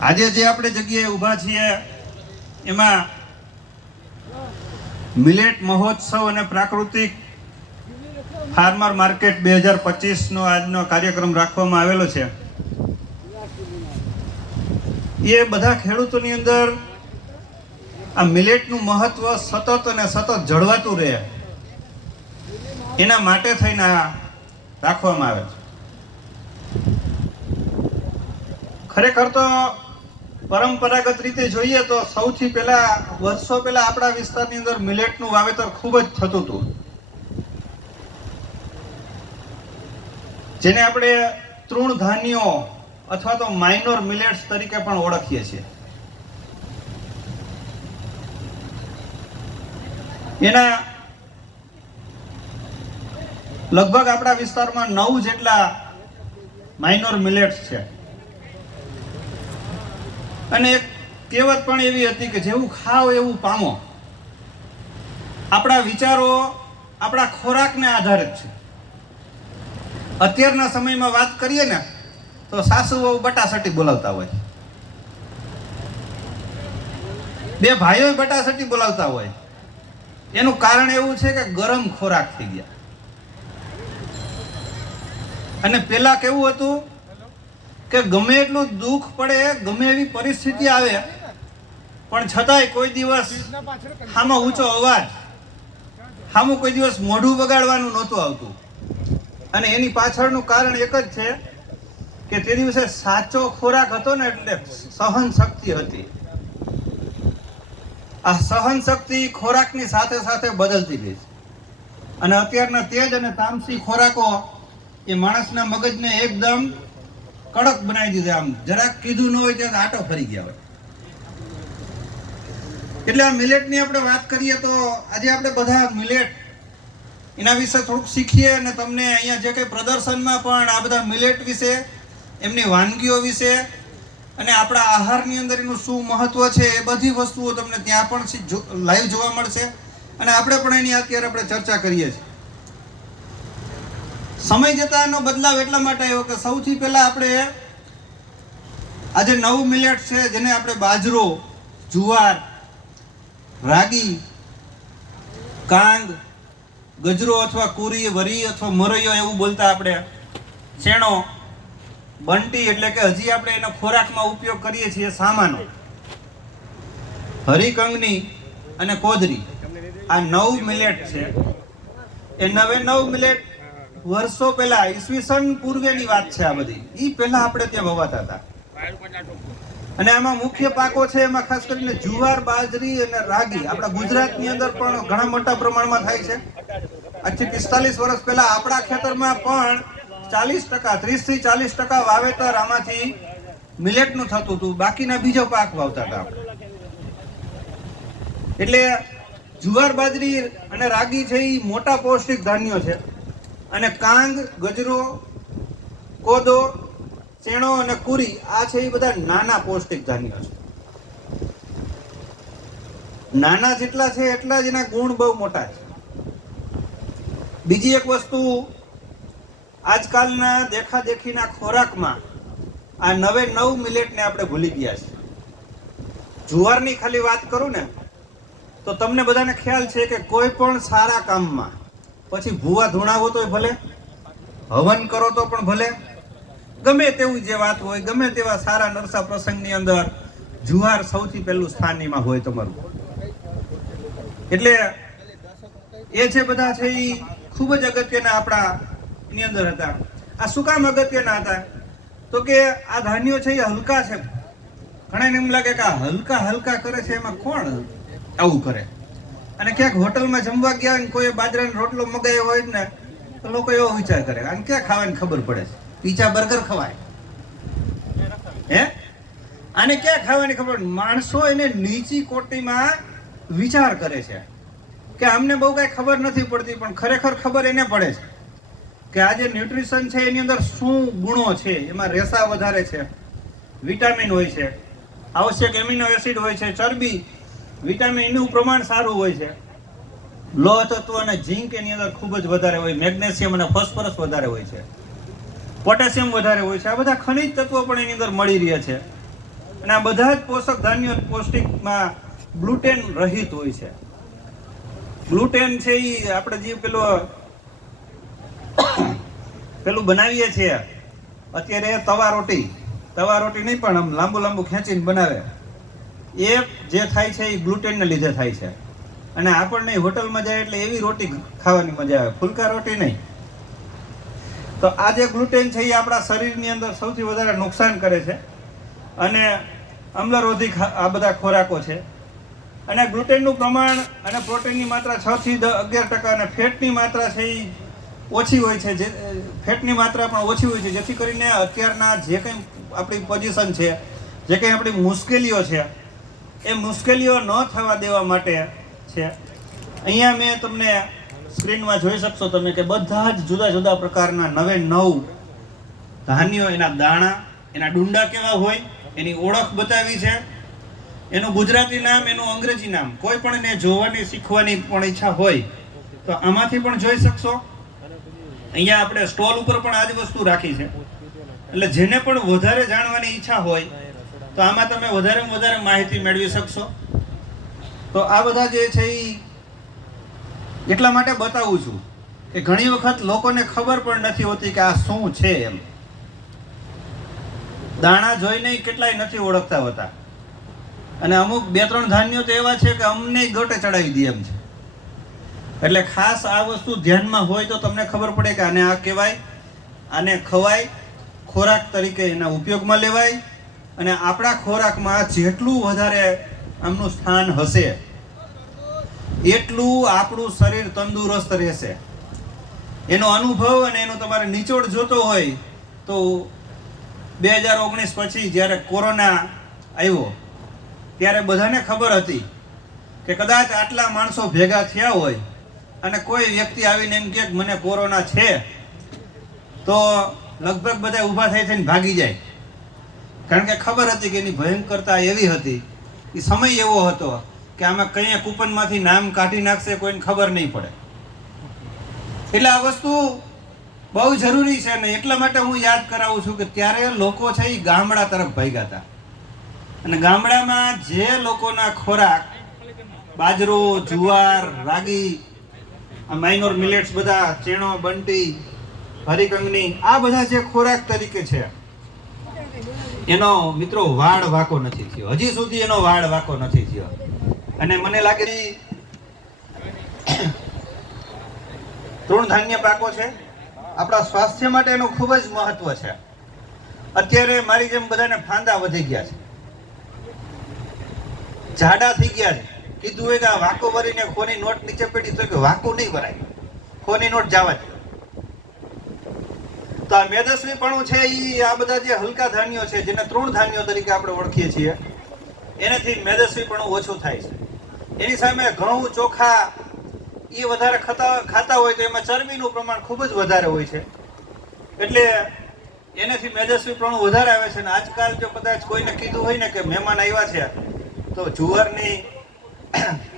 આજે જે આપણે જગ્યાએ ઊભા છીએ, એમાં મિલેટ મહોત્સવ અને પ્રાકૃતિક ફાર્મર માર્કેટ બે હજાર પચીસનો આજનો કાર્યક્રમ રાખવામાં આવેલો છે. એ બધા ખેડૂતોની અંદર આ મિલેટનું મહત્વ સતત અને સતત જળવાતું રહે, એના માટે થઈને રાખવામાં આવે છે. ખરેખર તો પરંપરાગત રીતે જોઈએ તો સૌથી પહેલા, વર્ષો પહેલા આપણા વિસ્તારની અંદર મિલેટનું વાવેતર ખૂબ જ થતું હતું. જેને આપણે તૃણ ધાન્યો અથવા તો માઇનોર મિલેટ્સ તરીકે પણ ઓળખીએ છીએ. એના લગભગ આપણા વિસ્તારમાં નવ જેટલા માઇનોર મિલેટ્સ છે. અને એક કહેવત પણ એવી હતી કે જેવું ખાઓ એવું પામો. આપણા વિચારો આપણા ખોરાકને આધારિત છે. અત્યારના સમયમાં વાત કરીએ ને, તો સાસુ વહુ બટાસટી બોલાવતા હોય. બે ભાઈઓ બટાસટી બોલાવતા હોય. એનું કારણ એવું છે કે ગરમ ખોરાક થઈ ગયા. અને પેલા કેવું હતું? કે ગમે એટલું દુઃખ પડે, ગમે એવી પરિસ્થિતિ આવે, પણ છતાંય કોઈ દિવસ આમાં ઊંચો અવાજ, હામું કોઈ દિવસ મોઢું બગાડવાનું નહોતું આવતું. અને એની પાછળનું કારણ એક જ છે કે તે દિવસે સાચો ખોરાક હતો ને એટલે સહન શક્તિ હતી. આ સહન શક્તિ ખોરાકની સાથે સાથે બદલતી ગઈ છે. અને અત્યારના તેજ અને તામસી ખોરાકો એ માણસના મગજને એકદમ કડક બનાવી દીધું આમ. જરાક કીધું ન હોય ત્યાં આટો ફરી ગયા હોય. એટલે આ મિલેટની આપણે વાત કરીએ તો આજે આપણે બધા મિલેટ એના વિશે થોડુંક શીખીએ અને તમને અહીંયા જે કંઈ પ્રદર્શનમાં પણ આ બધા મિલેટ વિશે, એમની વાનગીઓ વિશે અને આપણા આહારની અંદર એનું શું મહત્વ છે એ બધી વસ્તુઓ તમને ત્યાં પણ લાઈવ જોવા મળશે. અને આપણે પણ એની અત્યારે આપણે ચર્ચા કરીએ છીએ. સમય જતા એનો બદલાવ એટલા માટે આવ્યો કે સૌથી પહેલા આપણે આજે નવું મિલેટ છે જેને આપણે બાજરો, જુવાર, રાગી, કાંગ, ગજરો અથવા કુરી, વરી અથવા મરૈયો એવું બોલતા આપણે. શેણો, બંટી એટલે કે હજી આપણે એનો ખોરાકમાં ઉપયોગ કરીએ છીએ સામાનો. હરિકંગની અને કોદરી. આ નવ મિલેટ છે. એ નવે નવ મિલેટ વર્ષો પહેલા ઈસવીસન પૂર્વેની વાત છે આ બધી. ઈ પહેલા આપણે ત્યાં વવાતા હતા. અને આમાં મુખ્ય પાકો છે, એમાં ખાસ કરીને જુવાર, બાજરી અને રાગી. આપણા ગુજરાતની અંદર પણ ઘણા મોટા પ્રમાણમાં થાય છે. આજથી પિસ્તાલીસ વર્ષ પહેલા આપણા ખેતરમાં પણ ચાલીસ ટકા ત્રીસથી ચાલીસ ટકા વાવેતર આમાંથી મિલેટનું થતું હતું. બાકીના બીજો પાક વાવતા હતા એટલે જુવાર, બાજરી અને રાગી છે એ મોટા પૌષ્ટિક ધાન્યો છે. અને કાંગ, ગજરો, કોદો, ચેણો અને કુરી, આ છે એ બધા નાના પૌષ્ટિક ધાન્યો છે. નાના જેટલા છે એટલા જ એના ગુણ બહુ મોટા છે. બીજી એક વસ્તુ, આજકાલના દેખાદેખીના ખોરાકમાં આ નવે નવ મિલેટને આપણે ભૂલી ગયા છે. જુવારની ખાલી વાત કરું ને, તો તમને બધાને ખ્યાલ છે કે કોઈ પણ સારા કામમાં પછી ભૂવા ધૂણાવો તોય ભલે, હવન કરો તો પણ ભલે. ગમે તેવું જે વાત હોય, ગમે તેવા સારા નરસા પ્રસંગની અંદર જુવાર સૌથી પહેલું સ્થાન હોય તમારું. એટલે એ જે બધા છે એ ખૂબ જ અગત્યના આપણા ની અંદર હતા. આ શું કામ અગત્યના હતા? તો કે આ ધાન્યો છે એ હલકા છે. ઘણાને એમ લાગે કે આ હલકા હલકા કરે છે, એમાં કોણ આવું કરે? અને ક્યાંક હોટલમાં જમવા ગયા હોય ને કોઈ બાજરાનો રોટલો મગાવ્યો હોય ને, તો લોકો એવો વિચાર કરે અને ક્યાં ખાવાની ખબર પડે છે? પીઝા બર્ગર ખવાય. હે? આને ક્યાં ખાવાની ખબર માણસો એને નીચી કોટીમાં વિચાર કરે છે કે અમને બહુ કાંઈ ખબર નથી પડતી, પણ ખરેખર ખબર એને પડે છે કે આ જે ન્યુટ્રિશન છે, એની અંદર શું ગુણો છે? એમાં રેસા વધારે છે, વિટામિન હોય છે, આવશ્યક એમિનો એસિડ હોય છે, ચરબી વિટામિનનું પ્રમાણ સારું હોય છે. લોહ તત્વ અને ઝીંક એની અંદર ખૂબ જ વધારે હોય. મેગ્નેશિયમ અને ફોસ્ફરસ વધારે હોય છે. પોટેશિયમ વધારે હોય છે. આ બધા ખનિજ તત્વો પણ એની અંદર મળી રહ્યા છે. અને આ બધા જ પોષક ધાન્યો પૌષ્ટિકમાં ગ્લુટેન રહિત હોય છે. ગ્લુટેન છે એ આપણે જે પેલો પેલું બનાવીએ છીએ. અત્યારે તવા રોટી. તવા રોટી નહીં પણ આમ લાંબુ લાંબુ ખેંચીને બનાવે. એ જે થાય છે એ ગ્લુટેનને લીધે થાય છે. અને આપણને હોટલમાં જાય એટલે એવી રોટી ખાવાની મજા આવે. ફુલકા રોટી નહીં. તો આ જે ગ્લુટેન છે એ આપણા શરીરની અંદર સૌથી વધારે નુકસાન કરે છે. અને અમ્લરોધી આ બધા ખોરાકો છે. અને ગ્લુટેનનું પ્રમાણ અને પ્રોટીનની માત્રા છ થી અગિયાર ટકા અને ફેટની માત્રા છે એ ઓછી હોય છે. જે ફેટની માત્રા પણ ઓછી હોય છે. જેથી કરીને અત્યારના જે કંઈ આપણી પોઝિશન છે, જે કંઈ આપણી મુશ્કેલીઓ છે એ મુશ્કેલીઓ ન થવા દેવા માટે છે. અહીંયા મેં તમને સ્ક્રીનમાં જોઈ શકશો તમે કે બધા જ જુદા જુદા પ્રકારના નવે નવ ધાન્યો, એના દાણા, એના ડુંડા કેવા હોય, એની ઓળખ બતાવી છે. એનું ગુજરાતી નામ, એનું અંગ્રેજી નામ. કોઈ પણ એને જોવાની, શીખવાની પણ ઈચ્છા હોય, તો આમાંથી પણ જોઈ શકશો. અહીંયા આપણે સ્ટોલ ઉપર પણ આ જ વસ્તુ રાખી છે. એટલે જેને પણ વધારે જાણવાની ઈચ્છા હોય તો આમાં તમે વધારેમાં વધારે માહિતી મેળવી શકશો. તો આ બધા જે છે એ એટલા માટે બતાવું છું કે ઘણી વખત લોકોને ખબર પણ નથી હોતી કે આ શું છે એમ. દાણા જોઈને કેટલાય નથી ઓળખતા હોતા. અને અમુક બે ત્રણ ધાન્યો તો એવા છે કે અમને ગોટે ચડાવી દે એમ છે. એટલે ખાસ આ વસ્તુ ધ્યાનમાં હોય તો તમને ખબર પડે કે આને આ કહેવાય, આને ખવાય, ખોરાક તરીકે એના ઉપયોગમાં લેવાય અને આપણા ખોરાકમાં જેટલું વધારે આમનું સ્થાન હશે, એટલું આપણું શરીર તંદુરસ્ત રહેશે. એનો અનુભવ અને એનો તમારે નિચોડ જોતો હોય તો બે હજાર ઓગણીસ પછી જ્યારે કોરોના આવ્યો, ત્યારે બધાને ખબર હતી કે કદાચ આટલા માણસો ભેગા થયા હોય અને કોઈ વ્યક્તિ આવીને એમ કે મને કોરોના છે, તો લગભગ બધા ઊભા થઈ થઈને ભાગી જાય. કારણ કે ખબર હતી કે એની ભયંકરતા એવી હતી. એ સમય એવો હતો કે આમાં કંઈ કૂપનમાંથી નામ કાઢી નાખશે કોઈને ખબર નહીં પડે. એટલે આ વસ્તુ બહુ જરૂરી છે ને એટલા માટે હું યાદ કરાવું છું કે ત્યારે લોકો છે એ ગામડા તરફ ભાગ્યા હતા. અને ગામડામાં જે લોકોના ખોરાક, બાજરો, જુવાર, રાગી, આ માઇનોર મિલેટ્સ બધા, ચેણો, બંટી, હરિકંગની, આ બધા જે ખોરાક તરીકે છે એનો મિત્રો વાળ વાકો નથી થયો. હજી સુધી એનો વાળ વાકો નથી થયો. અને મને લાગે છે તૃણ ધાન્ય પાકો છે. આપણા સ્વાસ્થ્ય માટે એનું ખૂબ જ મહત્વ છે. અત્યારે મારી જેમ બધાને ફાંદા વધી ગયા છે. જાડા થઈ ગયા છે. કીધું હોય કે વાકો ભરીને ખોની નોટ નીચે પેટી તો કે વાકો નહીં ભરાય. ખોની નોટ જવા દે. તો આ મેદસ્વીપણું છે એ આ બધા જે હલકા ધાન્યો છે, જેને તૃણ ધાન્યો તરીકે આપણે ઓળખીએ છીએ, એનાથી મેદસ્વીપણું ઓછું થાય છે. એની સામે ઘઉં, ચોખા એ વધારે ખાતા ખાતા હોય તો એમાં ચરબીનું પ્રમાણ ખૂબ જ વધારે હોય છે. એટલે એનાથી મેદસ્વીપણું વધારે આવે છે અને આજકાલ જો કદાચ કોઈને કીધું હોય ને કે મહેમાન આવ્યા છે, તો જુવારની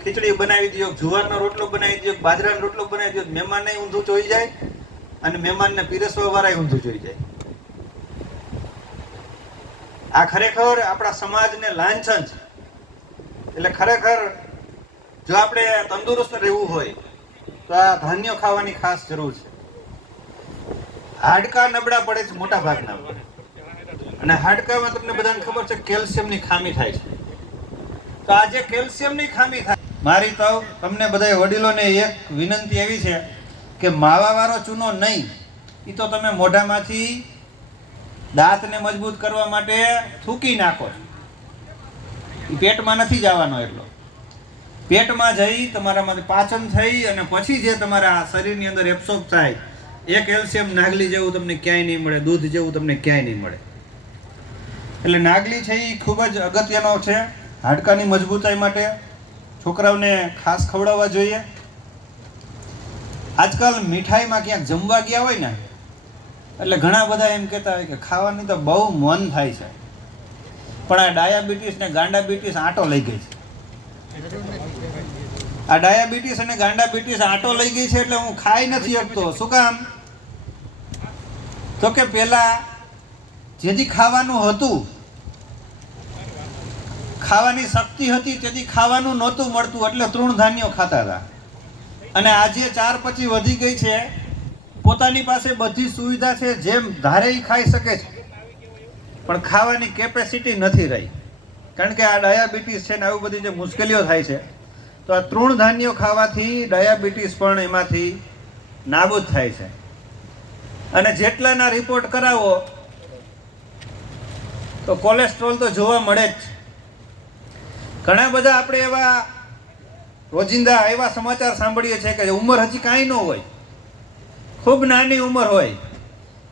ખીચડી બનાવી દો જુવારનો રોટલો બનાવી દો બાજરાનો રોટલો બનાવી દો મહેમાનને ઊંધું ચોઈ જાય અને મહેમાનને પીરસવા વાળા ઊંધું જોઈ જાય. આ ખરેખર આપણા સમાજને લાંછન છે. એટલે ખરેખર જો આપણે તંદુરસ્ત રહેવું હોય, તો આ ધાન્યો ખાવાની ખાસ જરૂર છે. હાડકા નબળા પડે છે મોટા ભાગના. અને હાડકામાં તમને બધાને ખબર છે કેલ્શિયમની ખામી થાય છે. તો આજે કેલ્શિયમની ખામી થાય મારી તો તમને બધા વડીલોને એક વિનંતી એવી છે કે માવાવાળો ચૂનો નહીં એ તો તમે મોઢામાંથી દાંતને મજબૂત કરવા માટે થૂકી નાખો પેટમાં નથી જવાનો એટલો. પેટમાં જઈ, તમારામાંથી પાચન થઈ અને પછી જે તમારા શરીરની અંદર એબ્સોર્બ થાય એ કેલ્શિયમ નાગલી જેવું તમને ક્યાંય નહીં મળે, દૂધ જેવું તમને ક્યાંય નહીં મળે. એટલે નાગલી છે એ ખૂબ જ અગત્યનો છે, હાડકાની મજબૂતાઈ માટે. છોકરાઓને ખાસ ખવડાવવા જોઈએ. આજકાલ મીઠાઈમાં ક્યાંક જમવા ગયા હોય ને, એટલે ઘણા બધા એમ કહેતા હોય કે ખાવાની તો બહુ મન થાય છે. પણ આ ડાયાબિટીસ ને ગાંડાબિટીસ આંટો લઈ ગઈ છે. આ ડાયાબિટીસ અને ગાંડાબિટીસ આંટો લઈ ગઈ છે એટલે હું ખાઈ નથી શકતો. શું કામ? તો કે પેલા જેથી ખાવાનું હતું, ખાવાની શક્તિ હતી, તેથી ખાવાનું નહોતું મળતું, એટલે તૃણધાન્યો ખાતા હતા. અને આજે ચાર પછી વધી ગઈ છે. પોતાની પાસે બધી સુવિધા છે, જેમ ધારે ખાઈ શકે છે, પણ ખાવાની કેપેસિટી નથી રહી. કારણ કે આ ડાયાબિટીસ છે ને, આવી બધી જે મુશ્કેલીઓ થાય છે, તો આ તૃણધાન્યો ખાવાથી ડાયાબિટીસ પણ એમાંથી નાબૂદ થાય છે. અને જેટલાના રિપોર્ટ કરાવો, તો કોલેસ્ટ્રોલ તો જોવા મળે જ ઘણા બધા આપણે એવા રોજિંદા એવા સમાચાર સાંભળીએ છીએ કે ઉંમર હજી કાંઈ ન હોય. ખૂબ નાની ઉંમર હોય.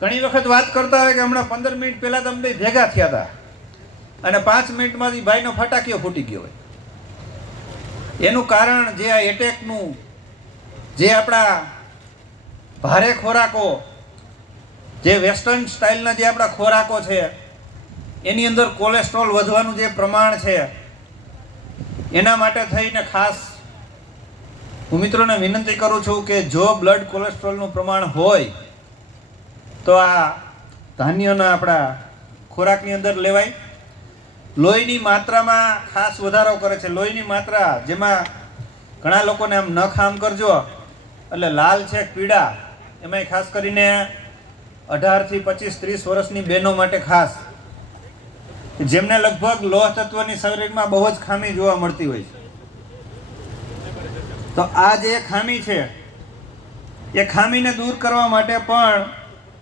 ઘણી વખત વાત કરતા હોય કે હમણાં પંદર મિનિટ પહેલાં તમે ભેગા થયા હતા. અને પાંચ મિનિટમાંથી ભાઈનો ફટાકીઓ ફૂટી ગયો હોય. એનું કારણ જે આ એટેકનું જે આપણા ભારે ખોરાકો, જે વેસ્ટર્ન સ્ટાઇલના જે આપણા ખોરાકો છે, એની અંદર કોલેસ્ટ્રોલ વધવાનું જે પ્રમાણ છે, એના માટે થઈને ખાસ હું મિત્રોને વિનંતી કરું છું કે જો બ્લડ કોલેસ્ટ્રોલનું પ્રમાણ હોય, તો આ ધાન્યોના આપણા ખોરાકની અંદર લેવાય. લોહીની માત્રામાં ખાસ વધારો કરે છે. લોહીની માત્રા જેમાં ઘણા લોકોને આમ નખ આમ કરજો, એટલે લાલ છે, પીળા, એમાંય ખાસ કરીને અઢારથી પચીસ, ત્રીસ વર્ષની બહેનો માટે ખાસ. જેમને લગભગ લોહ તત્વની શરીરમાં બહુ જ ખામી જોવા મળતી હોય છે. તો આ જે ખામી છે, એ ખામીને દૂર કરવા માટે પણ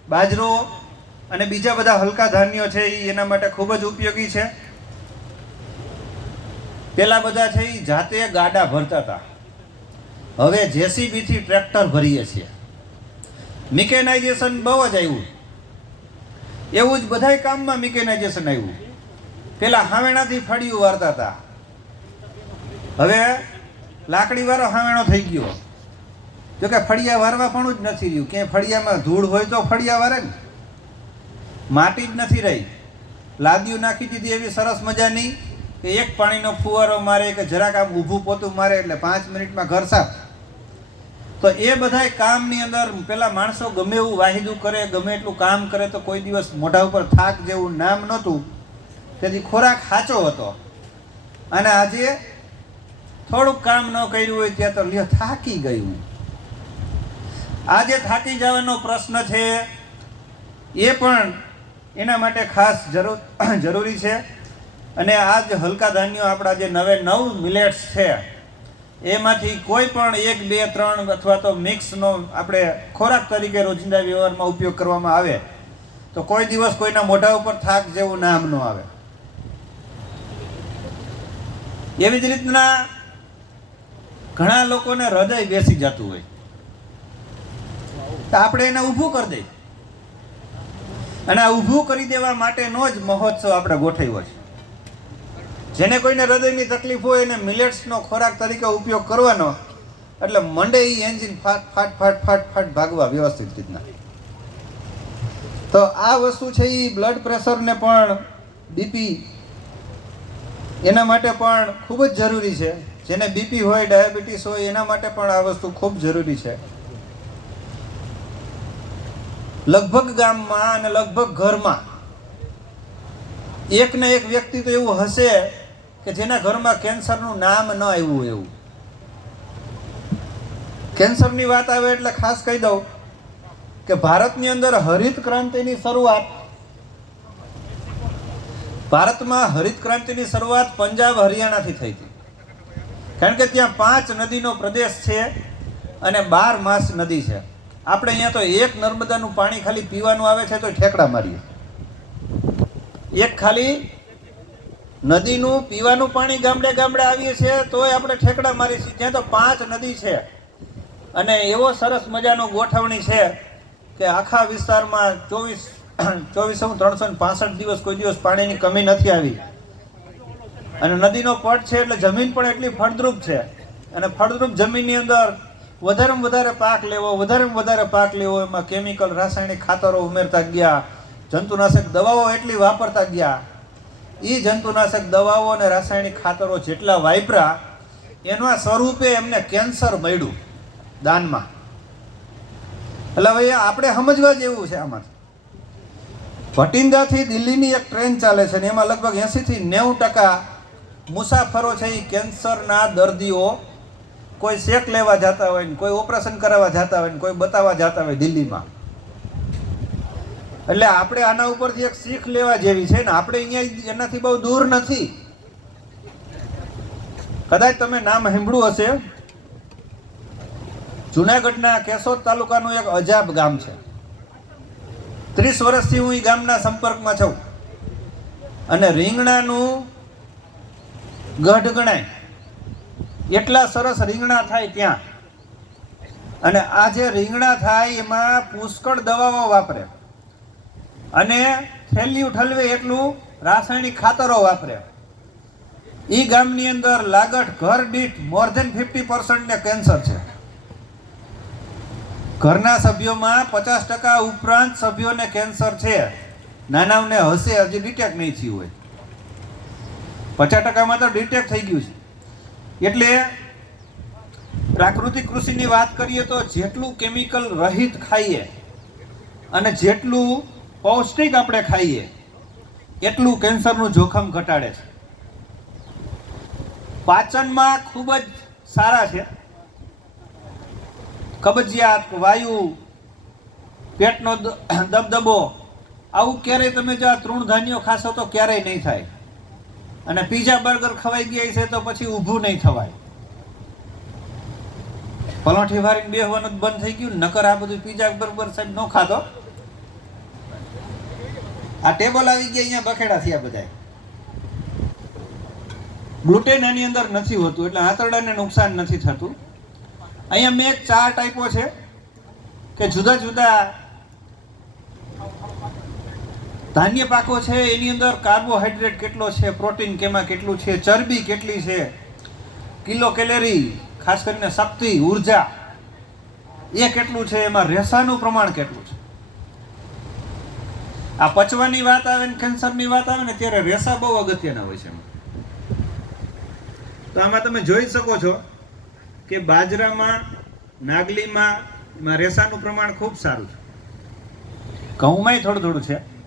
બાજરો અને બીજા બધા હલકા ધાન્યો છે એ એના માટે ખૂબ જ ઉપયોગી છે. પેલા બધા છે એ જાતે ગાડા ભરતા હતા હવે જેસીબીથી ટ્રેક્ટર ભરીએ છીએ. મિકેનાઇઝેશન બહુ જ આવ્યું. એવું જ બધાય કામમાં મિકેનાઇઝેશન આવ્યું. પેલા હાવેણાથી ફળિયું વારતા હતા હવે લાકડી વાળો હાવેણો થઈ ગયો. જો કે ફળિયા વારવા પણ જ નથી રહ્યું. ક્યાંય ફળિયામાં ધૂળ હોય તો ફળિયા વારે ને માટી જ નથી રહી. લાદીઓ નાખી દીધી એવી સરસ મજાની કે એક પાણીનો ફુવારો મારે કે જરાક આમ ઊભું પોતું મારે એટલે પાંચ મિનિટમાં ઘર સાફ. તો એ બધાય કામની અંદર પેલા માણસો ગમે એવું વાહિદું કરે, ગમે એટલું કામ કરે તો કોઈ દિવસ મોઢા ઉપર થાક જેવું નામ નહોતું. તેથી ખોરાક સાચો હતો. અને આજે થોડુંક કામ ન કર્યું હોય ત્યાં તો લ્યો, થાકી ગયું. આજે થાકી જવાનો પ્રશ્ન છે, એ પણ એના માટે ખાસ જરૂર, જરૂરી છે. અને આ જ હલકા ધાન્યો આપણા જે નવે નવ મિલેટ્સ છે, એમાંથી કોઈ પણ એક, બે, ત્રણ અથવા તો મિક્સનો આપણે ખોરાક તરીકે રોજિંદા વ્યવહારમાં ઉપયોગ કરવામાં આવે, તો કોઈ દિવસ કોઈના મોઢા ઉપર થાક જેવું નામ ન આવે. એવી જ રીતના ઘણા લોકોને હૃદય બેસી જતું હોય. તો આપણે એને ઊભું કરી દઈએ. અને આ ઊભું કરી દેવા માટેનો જ મહોત્સવ આપણે ગોઠવ્યો છે. જેને કોઈને હૃદયની તકલીફ હોય એને મિલેટ્સનો ખોરાક તરીકે ઉપયોગ કરવાનો, એટલે મંડે એ એન્જિન ફાટ ફાટ ફાટ ફાટ ફાટ ભાગવા વ્યવસ્થિત રીતના. તો આ વસ્તુ છે એ બ્લડ પ્રેશરને પણ, બીપી, એના માટે પણ ખૂબ જ જરૂરી છે. જેને બીપી હોય, ડાયાબિટીસ હોય, એના માટે પણ આ વસ્તુ ખૂબ જરૂરી છે. લગભગ ગામમાં અને લગભગ ઘરમાં એક ને એક વ્યક્તિ તો એવું હશે કે જેના ઘરમાં કેન્સરનું નામ ન આવ્યું એવું. કેન્સરની વાત આવે એટલે ખાસ કહી દઉં કે ભારતની અંદર હરિત ક્રાંતિની શરૂઆત, ભારતમાં હરિત ક્રાંતિની શરૂઆત પંજાબ હરિયાણાથી થઈ હતી. કારણ કે ત્યાં પાંચ નદીનો પ્રદેશ છે અને બાર માસ નદી છે. આપણે અહીંયા તો એક નર્મદાનું પાણી ખાલી પીવાનું આવે છે તો ઠેકડા મારીએ. એક ખાલી નદીનું પીવાનું પાણી ગામડે ગામડે આવીએ છીએ તોય આપણે ઠેકડા મારીએ છીએ. ત્યાં તો પાંચ નદી છે. અને એવો સરસ મજાનો ગોઠવણી છે કે આખા વિસ્તારમાં ચોવીસ ચોવીસો ત્રણસો ને પાસઠ દિવસ કોઈ દિવસ પાણીની કમી નથી આવી. અને નદીનો પટ છે એટલે જમીન પણ એટલી ફળદ્રુપ છે. અને ફળદ્રુપ જમીનની અંદર વધારેમાં વધારે પાક લેવો, વધારેમાં વધારે પાક લેવો, એમાં કેમિકલ રાસાયણિક ખાતરો ઉમેરતા ગયા, જંતુનાશક દવાઓ એટલી વાપરતા ગયા. એ જંતુનાશક દવાઓ અને રાસાયણિક ખાતરો જેટલા વાપરા, એના સ્વરૂપે એમને કેન્સર મળ્યું દાનમાં. એટલે હવે આપણે સમજવા જેવું છે આમાં. ભટિંડાથી દિલ્હીની એક ટ્રેન ચાલે છે ને એમાં લગભગ એંશીથી નેવું ટકા મુસાફરો છે એ કેન્સરના દર્દીઓ કોઈ શેક લેવા જતા હોય ને કોઈ ઓપરેશન કરાવવા જતા હોય ને કોઈ બતાવવા જતા હોય દિલ્હીમાં. એટલે આપણે આના ઉપરથી એક શીખ લેવા જેવી છે ને આપણે અહીંયા એનાથી બહુ દૂર નથી. કદાચ તમે નામ સાંભળ્યું હશે. જુનાગઢના કેશોદ તાલુકાનું એક અજાબ ગામ છે. ત્રીસ વર્ષથી હું એ ગામના સંપર્કમાં છું. અને રીંગણાનું ગઢ ગણાય. એટલા સરસ રીંગણા થાય ત્યાં. અને આ જે રીંગણા થાય એમાં પુષ્કળ દવાઓ વાપરે. અને થેલ્યું ઠલવે એટલું રાસાયણિક ખાતરો વાપરે. એ ગામની અંદર લાગટ ઘર દીઠ મોર ધેન ફિફ્ટી પર્સન્ટને કેન્સર છે. ઘરના સભ્યોમાં પચાસ ટકા ઉપરાંત સભ્યોને કેન્સર છે. નાનાઓને હશે, હજી ડિટેક્ટ નહીં થયું હોય. પચાસ ટકામાં તો ડિટેક થઈ ગયું છે. એટલે પ્રાકૃતિક કૃષિની વાત કરીએ તો જેટલું કેમિકલ રહિત ખાઈએ અને જેટલું પૌષ્ટિક આપણે ખાઈએ, એટલું કેન્સરનું જોખમ ઘટાડે છે. પાચનમાં ખૂબ જ સારા છે. કબજિયાત, વાયુ, પેટનો દબદબો, આવું ક્યારેય તમે જો આ તૃણ ધાન્યો ખાશો તો ક્યારેય નહીં થાય. અને પીઝા બર્ગર ખવાઈ ગયા છે તો પછી ઊભું નહીં થવાય પલોઠી વારીને બેહવાનું બંધ થઈ ગયું, નકર આ બધું પીઝા બર્ગર સાહેબ ન ખાતો આ ટેબલ આવી ગયા અહીંયા બખેડા થયા બધા. ગ્લુટેન એની અંદર નથી હોતું, એટલે આંતરડાને નુકસાન નથી થતું. અહીંયા મેં એક ચાર્ટ આપ્યો છે કે જુદા જુદા ધાન્ય પાકો છે, એની અંદર કાર્બોહાઈડ્રેટ કેટલો છે, પ્રોટીન કેમાં કેટલું છે, ચરબી કેટલી છે, કિલો કેલેરી, ખાસ કરીને શક્તિ, ઊર્જા, એ કેટલું છે, એમાં રેસાનું પ્રમાણ કેટલું છે? આ પચવાની વાત આવે ને કેન્સરની વાત આવે ને, ત્યારે રેસા બહુ અગત્યના હોય છે તો આમાં તમે જોઈ શકો છો કે બાજરામાં, નાગલીમાં એમાં રેસાનું પ્રમાણ ખૂબ સારું છે. ઘઉંમાંય થોડું થોડું છે.